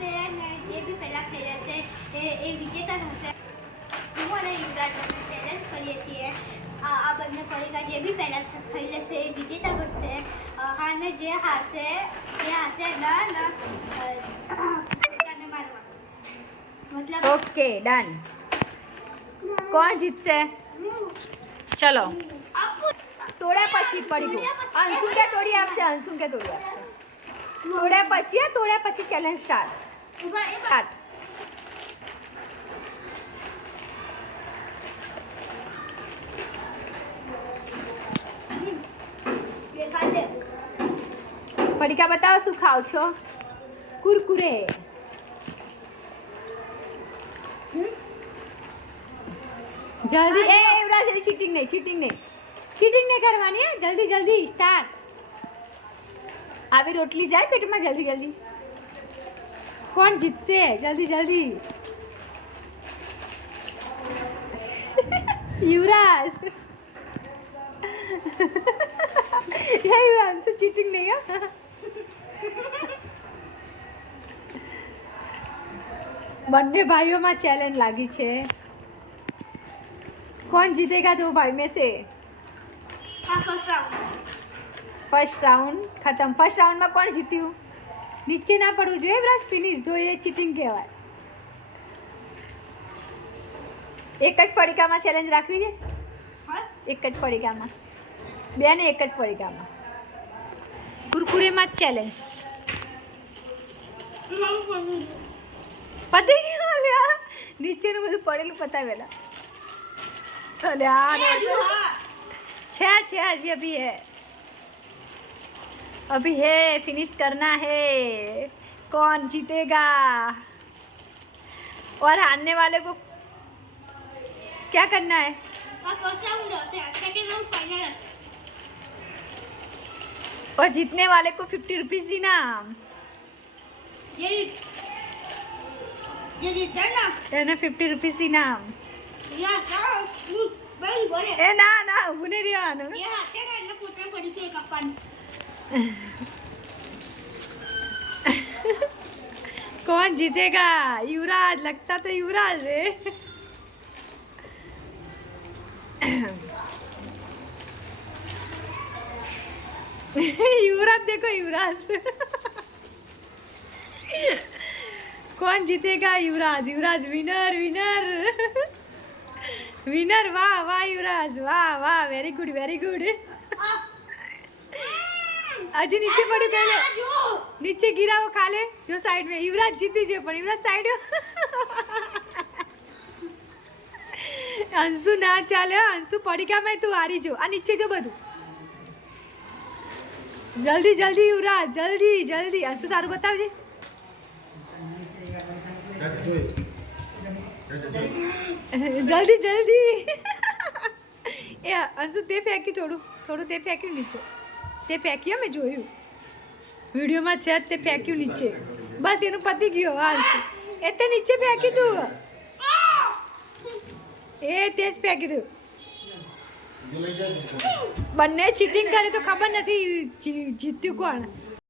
જે બી પહેલા ખેલ્યા છે એ વિજેતા થશે. હું અને યુવરાજ અમે ચેલેન્જ કરીએ છીએ. આ બંને પડીકા જે બી પહેલા ખાઈ લેશે એ વિજેતા બનશે. અને જે હારશે मतलब ओके डन. कौन जीतसे? चलो तोड़ा पछी पड़ी गो. अंशु के तोड़ी आपसे, अंशु के तोड़ी आपसे. तोड़ा पछी चैलेंज स्टार्ट. पड़ीका बताओ शू खाओ छो? कुरकुरे. जल्दी ए युवराज चीटिंग नहीं करवानी है. जल्दी स्टार्ट. आवी रोटली जाए पेट में. जल्दी कौन जीतसे? जल्दी युवराज. अंशु चीटिंग नहीं है. બંને ભાઈઓમાં ચેલેન્જ લાગી છે. कौन जीतेगा दो भाई में से? फर्स्ट राउंड खत्म. फर्स्ट राउंड में कौन जीत्યું? નીચે ના પડવું જોઈએ યુવરાજ. ફિનિશ જોઈએ. ચીટિંગ કહેવાય. એક જ પડીકામાં ચેલેન્જ રાખવી છે. એક જ પડીકામાં બેને એક જ પડીકામાં કુરકુરેમાં જ ચેલેન્જ. પતી ગયું લ્યા. નીચેનું બધું પડેલું પતાવેલા. अरे छे अभी है फिनिश करना है. कौन जीतेगा? और हारने वाले को क्या करना है? और जीतने वाले को 50 रुपीज इनाम. ये 50 रुपीज इनाम. ए ना ઊભું નહીં રહેવાનું. कौन जीतेगा? युवराज. लगता तो युवराज है. युवराज देखो युवराज. कौन जीतेगा? युवराज विनर. विनर. वाह युवराज. वाह वेरी गुड. अजी नीचे पड़ी पहले. नीचे गिरा वो खा ले जो साइड में. युवराज जीती जो पर युवराज साइड. अंशु ना चाले. अंशु पડીકા में तू हारी जो. आ नीचे जो બધું. जल्दी युवराज. जल्दी. अंशु तारू बतावजे. जल्दी. ए अंशु ते फेंकी થોડું તે ફેંક્યું નીચે. તે ફેંક્યો મેં જોયું વિડીયોમાં છે. તે ફેંક્યું નીચે. બસ એનું પતી ગયો. અંશુ એ તે નીચે ફેંકી તું. એ તે જ ફેંકી તું. બંને ચીટિંગ કરે તો ખબર નથી જીત્યું કોણ.